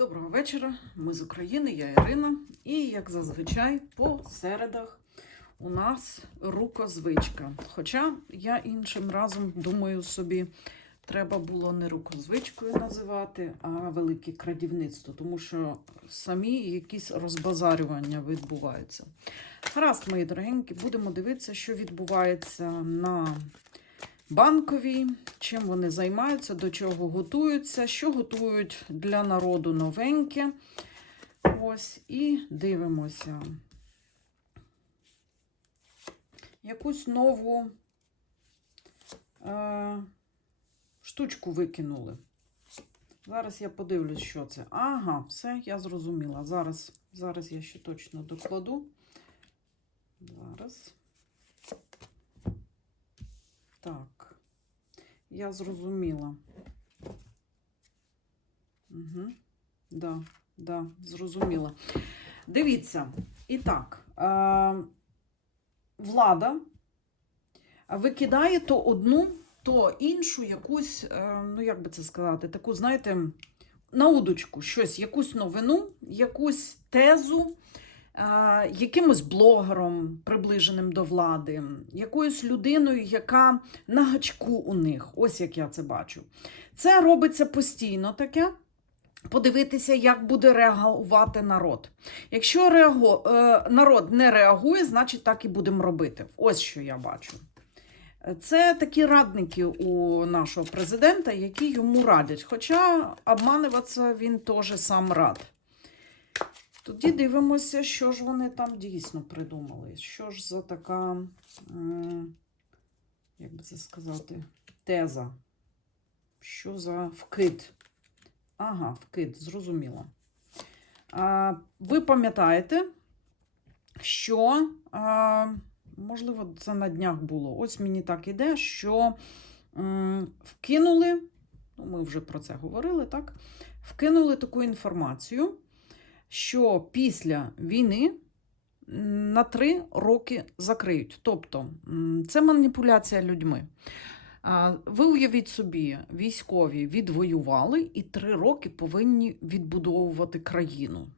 Доброго вечора. Ми з України, я Ірина. І, як зазвичай, по середах у нас рукозвичка. Хоча я іншим разом думаю собі, треба було не рукозвичкою називати, а велике крадівництво, тому що самі якісь розбазарювання відбуваються. Гаразд, мої дорогенькі, будемо дивитися, що відбувається на банковій, чим вони займаються, до чого готуються, що готують для народу новеньке. Ось, і дивимося. Якусь нову е, штучку викинули. Зараз я подивлюсь, що це. Ага, все, я зрозуміла. Зараз, зараз я ще точно докладу. Зараз. Так, я зрозуміла. Угу. Да, да, зрозуміла. Дивіться, і так, е, влада викидає то одну, то іншу якусь, е, ну як би це сказати, таку, знаєте, на удочку щось, якусь новину, якусь тезу якимось блогером, приближеним до влади, якоюсь людиною, яка на гачку у них. Ось як я це бачу. Це робиться постійно таке. Подивитися, як буде реагувати народ. Якщо реаго... е, народ не реагує, значить так і будемо робити. Ось що я бачу. Це такі радники у нашого президента, які йому радять. Хоча обманюватися він теж сам рад. Тоді дивимося, що ж вони там дійсно придумали. Що ж за така, як би це сказати, теза? Що за вкид? Ага, вкид, зрозуміло. Ви пам'ятаєте, що, можливо, це на днях було. Ось мені так іде, що вкинули, ну, ми вже про це говорили, так? Вкинули таку інформацію що після війни на три роки закриють. Тобто це маніпуляція людьми. Ви уявіть собі, військові відвоювали і три роки повинні відбудовувати країну.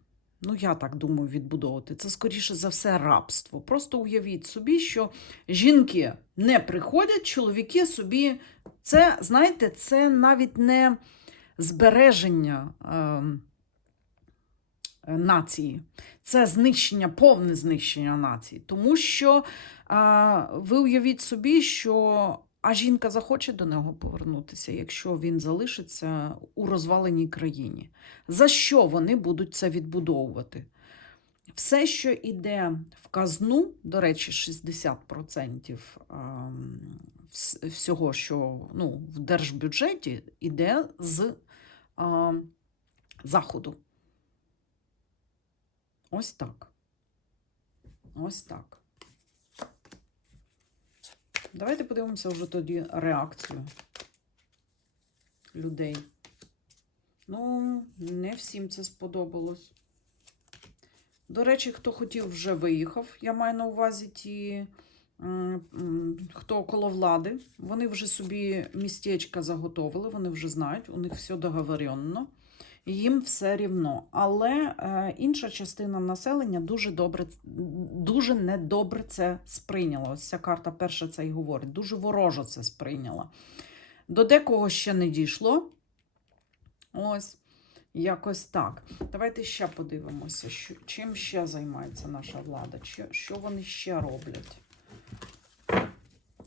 Ну, я так думаю, відбудовувати. Це, скоріше за все, рабство. Просто уявіть собі, що жінки не приходять, чоловіки собі. Це, знаєте, це навіть не збереження. е, нації. Це знищення, повне знищення нації. Тому що а, ви уявіть собі, що а жінка захоче до нього повернутися, якщо він залишиться у розваленій країні. За що вони будуть це відбудовувати? Все, що йде в казну, до речі, 60% всього, що ну, в держбюджеті, йде з заходу. Ось так. Ось так. Давайте подивимося вже тоді реакцію людей. Ну, не всім це сподобалось. До речі, хто хотів, вже виїхав. Я маю на увазі ті, хто коло влади. Вони вже собі містечка заготовили, вони вже знають, у них все договоренно їм все рівно. Але е, інша частина населення дуже добре, дуже недобре це сприйняла. Ось ця карта перша це і говорить. Дуже ворожо це сприйняла. До декого ще не дійшло. Ось. Якось так. Давайте ще подивимося, що, чим ще займається наша влада, що, що вони ще роблять.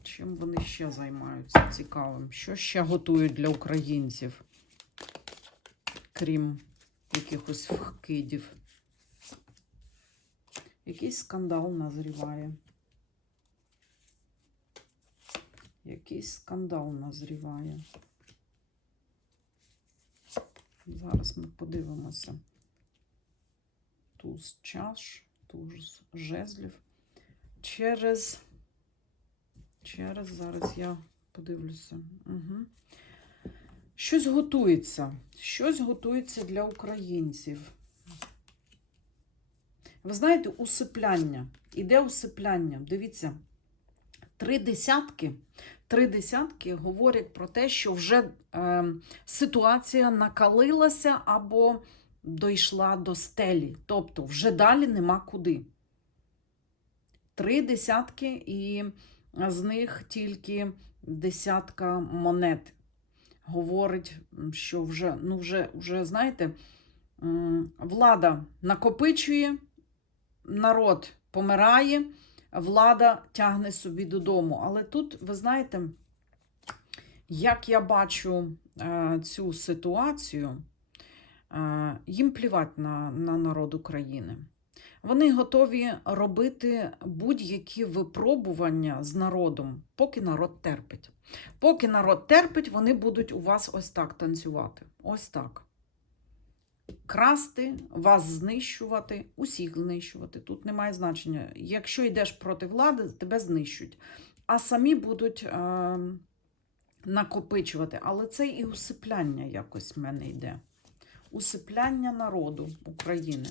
Чим вони ще займаються цікавим? Що ще готують для українців? Крім якихось вкидів. Якийсь скандал назріває. Якийсь скандал назріває. Зараз ми подивимося. Туз чаш, туз жезлів. Через, через, зараз я подивлюся. Угу. Щось готується. Щось готується для українців. Ви знаєте, усипляння. Іде усипляння. Дивіться, три десятки. Три десятки говорять про те, що вже е, ситуація накалилася або дійшла до стелі. Тобто вже далі нема куди. Три десятки, і з них тільки десятка монет. Говорить, що вже, ну вже, вже знаєте, влада накопичує, народ помирає, влада тягне собі додому. Але тут, ви знаєте, як я бачу е, цю ситуацію, е, їм плівать на, на народ України. Вони готові робити будь-які випробування з народом, поки народ терпить. Поки народ терпить, вони будуть у вас ось так танцювати. Ось так. Красти, вас знищувати, усіх знищувати. Тут немає значення. Якщо йдеш проти влади, тебе знищують. А самі будуть е, накопичувати. Але це і усипляння якось в мене йде. Усипляння народу України.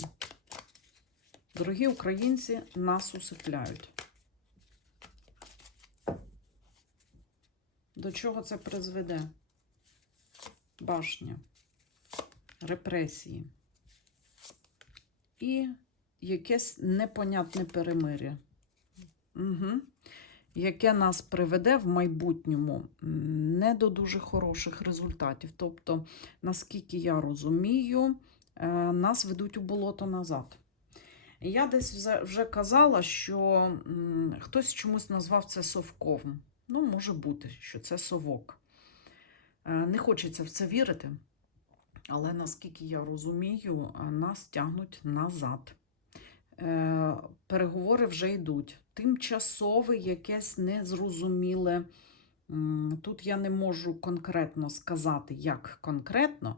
Дорогі українці, нас усипляють. До чого це призведе? Башня, репресії і якесь непонятне перемир'я, угу. яке нас приведе в майбутньому не до дуже хороших результатів. Тобто, наскільки я розумію, е, нас ведуть у болото назад. Я десь вже- казала, що хтось чомусь назвав це совком. Ну, може бути, що це совок. Е, Не хочеться в це вірити, але наскільки я розумію, нас тягнуть назад. Е, Переговори вже йдуть. Тимчасове якесь незрозуміле. Тут я не можу конкретно сказати, як конкретно,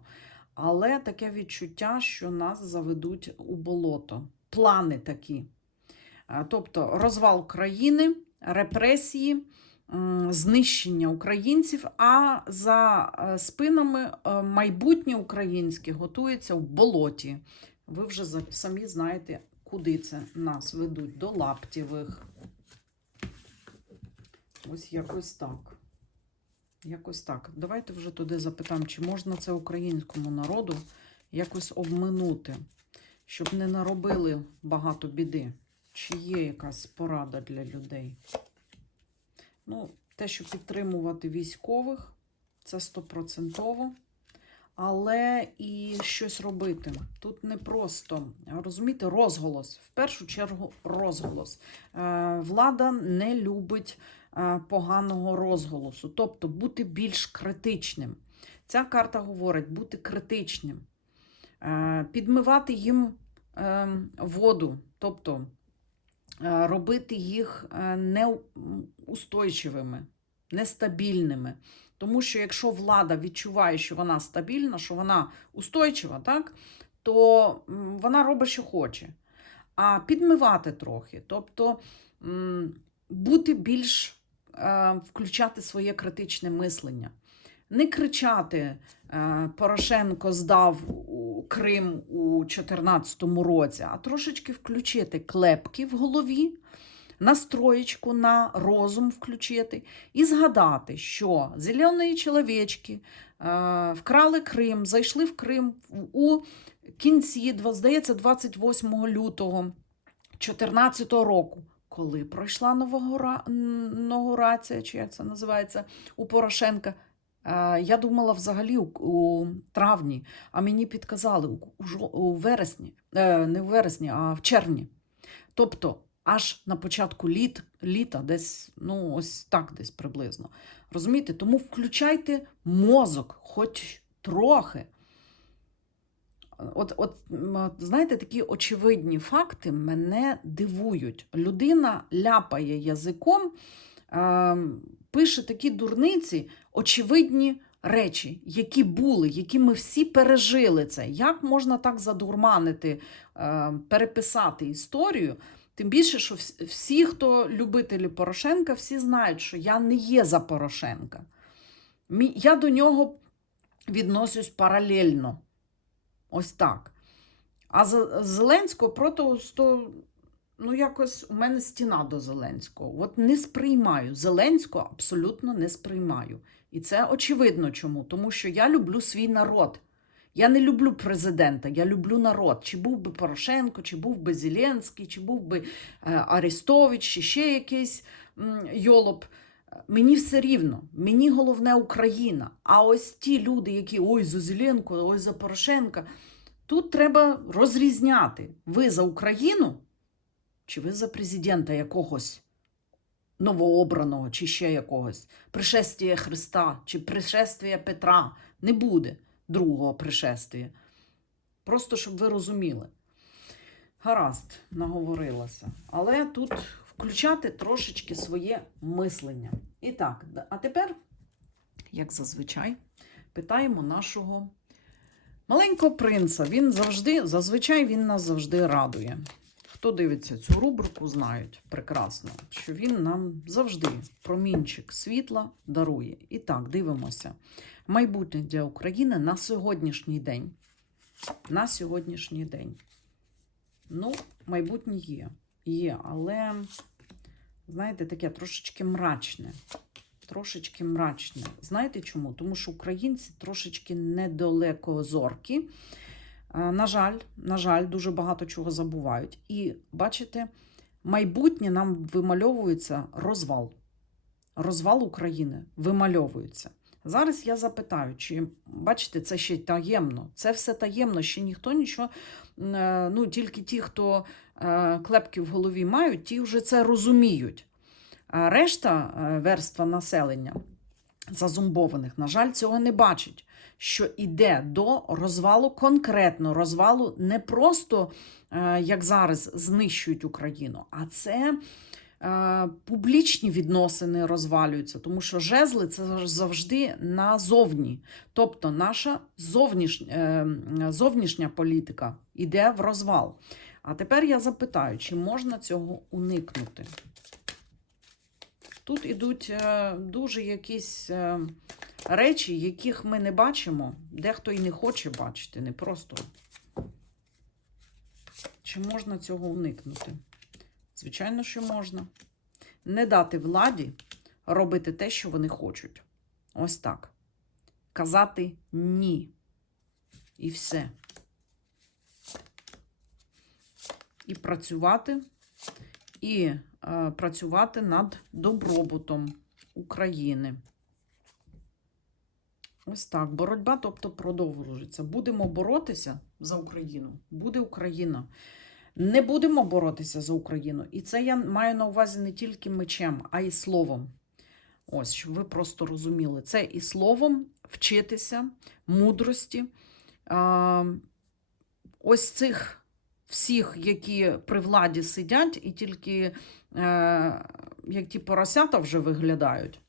але таке відчуття, що нас заведуть у болото. Плани такі. Е, Тобто розвал країни, репресії, знищення українців, а за е, спинами е, майбутнє українське готується в болоті. Ви вже самі знаєте, куди це нас ведуть. До Лаптєвих. Ось якось так. Якось так. Давайте вже туди запитаємо, чи можна це українському народу якось обминути, щоб не наробили багато біди. Чи є якась порада для людей? Ну, те, що підтримувати військових, це стопроцентово. Але і щось робити. Тут не просто розумієте, розголос. В першу чергу, розголос. Е, Влада не любить е, поганого розголосу, тобто бути більш критичним. Ця карта говорить бути критичним, підмивати їм е, воду, тобто е, робити їх е, неустойчивими, нестабільними. Тому що якщо влада відчуває, що вона стабільна, що вона устойчива, так, то вона робить, що хоче. А підмивати трохи, тобто бути більш е, включати своє критичне мислення. Не кричати е, Порошенко здав Крим у 2014 році, а трошечки включити клепки в голові, настроєчку на розум включити і згадати, що зелені чоловічки е, вкрали Крим, зайшли в Крим у кінці, здається, 28 лютого 2014 року. Коли пройшла новогора... м, інаугурація, чи як це називається, у Порошенка, я думала взагалі у, травні, а мені підказали у, вересні, е, не у вересні, а в червні. Тобто аж на початку літ, літа, десь, ну, ось так десь приблизно. Розумієте? Тому включайте мозок, хоч трохи. От, от, знаєте, такі очевидні факти мене дивують. Людина ляпає язиком, е, пише такі дурниці, очевидні речі, які були, які ми всі пережили це. Як можна так задурманити, е, переписати історію? Тим більше, що всі, хто любителі Порошенка, всі знають, що я не є за Порошенка. Я до нього відносюсь паралельно. Ось так. А за Зеленського просто ну, якось у мене стіна до Зеленського. От не сприймаю. Зеленського абсолютно не сприймаю. І це очевидно чому. Тому що я люблю свій народ. Я не люблю президента, я люблю народ. Чи був би Порошенко, чи був би Зеленський, чи був би е, Арестович, чи ще якийсь йолоп. Мені все рівно, мені головне Україна. А ось ті люди, які ой за Зеленко, ой за Порошенка, тут треба розрізняти. Ви за Україну, чи ви за президента якогось новообраного, чи ще якогось. Пришестя Христа, чи пришествія Петра. Не буде другого пришествия. Просто щоб ви розуміли. Гаразд, наговорилася. Але тут включати трошечки своє мислення. І так, а тепер, як зазвичай, питаємо нашого маленького принца. Він завжди, зазвичай він нас завжди радує. Хто дивиться цю рубрику, знають прекрасно, що він нам завжди промінчик світла дарує. І так, дивимося. Майбутнє для України на сьогоднішній день. На сьогоднішній день. Ну, майбутнє є. Є, але, знаєте, таке трошечки мрачне. Трошечки мрачне. Знаєте чому? Тому що українці трошечки недалекозоркі. Е, На жаль, на жаль, дуже багато чого забувають. І бачите, майбутнє нам вимальовується розвал. Розвал України вимальовується. Зараз я запитаю, чи бачите, це ще таємно. Це все таємно, ще ніхто нічого. е, Ну, тільки ті, хто е, клепки в голові мають, ті вже це розуміють. А решта е, верства населення зазумбованих, на жаль, цього не бачить. Що йде до розвалу конкретно розвалу не просто е, як зараз знищують Україну, а це е, публічні відносини розвалюються, тому що жезли це завжди назовні. Тобто наша зовнішня, е, зовнішня політика йде в розвал. А тепер я запитаю, чи можна цього уникнути? Тут ідуть дуже якісь речі, яких ми не бачимо, дехто і не хоче бачити, не просто. Чи можна цього уникнути? Звичайно, що можна. Не дати владі робити те, що вони хочуть. Ось так. Казати ні. І все. І працювати, і е, працювати над добробутом України. Ось так. Боротьба, тобто, продовжується. Будемо боротися за Україну. Буде Україна. Не будемо боротися за Україну. І це я маю на увазі не тільки мечем, а й словом. Ось, щоб ви просто розуміли. Це і словом вчитися, мудрості. Ось цих всіх, які при владі сидять, і тільки е, як ті поросята вже виглядають.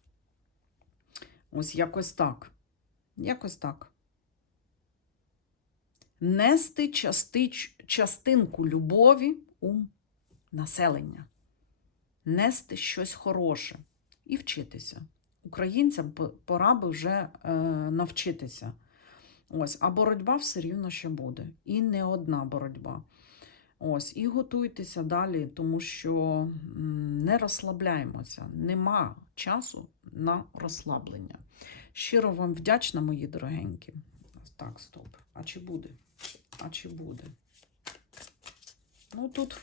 Ось якось так. Якось так. Нести частич, частинку любові у населення. Нести щось хороше і вчитися. Українцям пора би вже е, навчитися. Ось, а боротьба все рівно ще буде. І не одна боротьба. Ось, і готуйтеся далі, тому що не розслабляємося. Нема часу на розслаблення. Щиро вам вдячна, мої дорогенькі. Так, стоп. А чи буде? А чи буде? Ну тут,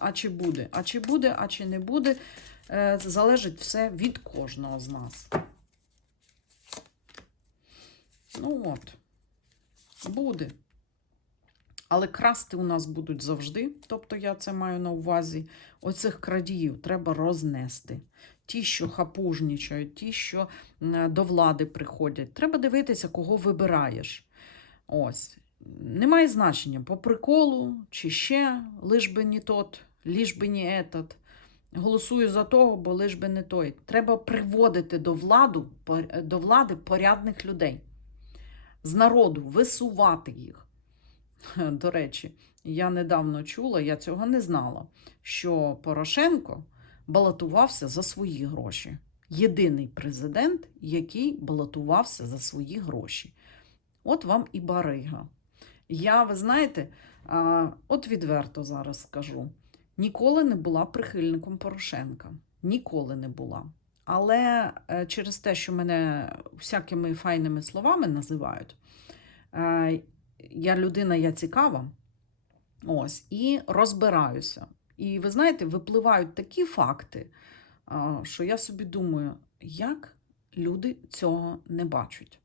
а чи буде? А чи буде, а чи не буде, е, залежить все від кожного з нас. Ну от, буде. Але красти у нас будуть завжди. Тобто я це маю на увазі. Оцих крадіїв треба рознести. Ті, що хапужнічають, ті, що до влади приходять. Треба дивитися, кого вибираєш. Ось. Немає значення по приколу чи ще, лиш би не тот, лиш би не етот. Голосую за того, бо лиш би не той. Треба приводити до, владу, до влади порядних людей. З народу висувати їх. До речі, я недавно чула, я цього не знала, що Порошенко балотувався за свої гроші. Єдиний президент, який балотувався за свої гроші. От вам і барига. Я, ви знаєте, от відверто зараз скажу: ніколи не була прихильником Порошенка. Ніколи не була. Але е, через те, що мене всякими файними словами називають, Е, я людина, я цікава. Ось, і розбираюся. І ви знаєте, випливають такі факти, що я собі думаю, як люди цього не бачать.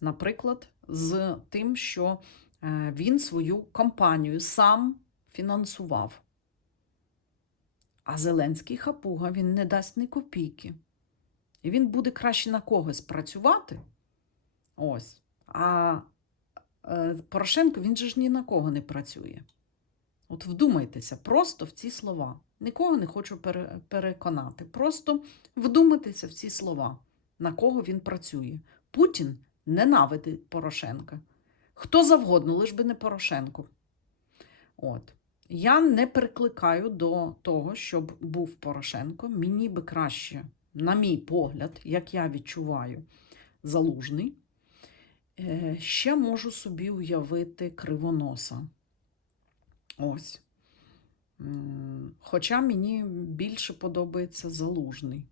Наприклад, з тим, що е, він свою кампанію сам фінансував. А Зеленський хапуга він не дасть ні копійки. І він буде краще на когось працювати. Ось. А Порошенко він же ж ні на кого не працює. От вдумайтеся просто в ці слова. Нікого не хочу переконати. Просто вдумайтеся в ці слова, на кого він працює. Путін ненавидить Порошенка. Хто завгодно, лиш би не Порошенко. От. Я не прикликаю до того, щоб був Порошенко. Мені би краще, на мій погляд, як я відчуваю, залужний. Е, Ще можу собі уявити кривоноса. Ось. Хоча мені більше подобається залужний,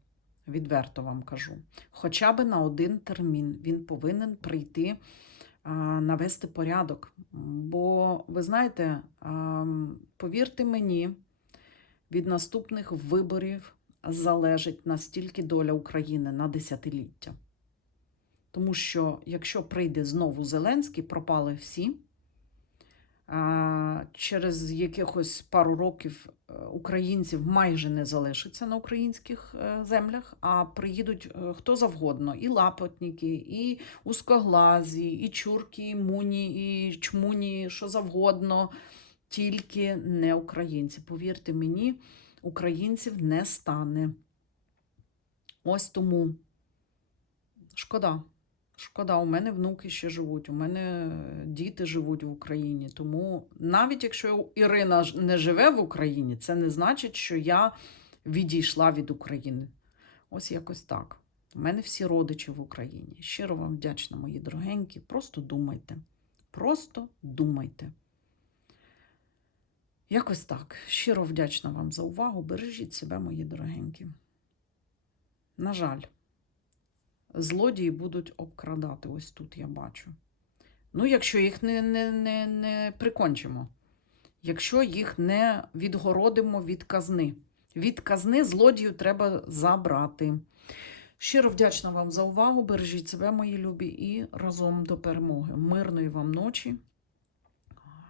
відверто вам кажу. Хоча би на один термін він повинен прийти навести порядок. Бо, ви знаєте, повірте мені, від наступних виборів залежить настільки доля України на десятиліття. Тому що якщо прийде знову Зеленський, пропали всі. Через якихось пару років е, українців майже не залишиться на українських е, землях, а приїдуть е, хто завгодно: і лапотники, і узкоглазі, і чурки, і муні, і чмуні, що завгодно, тільки не українці. Повірте мені, українців не стане. Ось тому шкода. Шкода, у мене внуки ще живуть, у мене е, діти живуть в Україні. Тому навіть якщо Ірина не живе в Україні, це не значить, що я відійшла від України. Ось якось так. У мене всі родичі в Україні. Щиро вам вдячна, мої дорогенькі. Просто думайте. Просто думайте. Якось так. Щиро вдячна вам за увагу. Бережіть себе, мої дорогенькі. На жаль злодії будуть обкрадати. Ось тут я бачу. Ну, якщо їх не, не, не, не прикончимо, якщо їх не відгородимо від казни. Від казни злодію треба забрати. Щиро вдячна вам за увагу. Бережіть себе, мої любі, і разом до перемоги. Мирної вам ночі,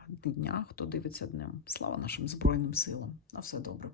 дня, хто дивиться днем. Слава нашим Збройним силам. На все добре.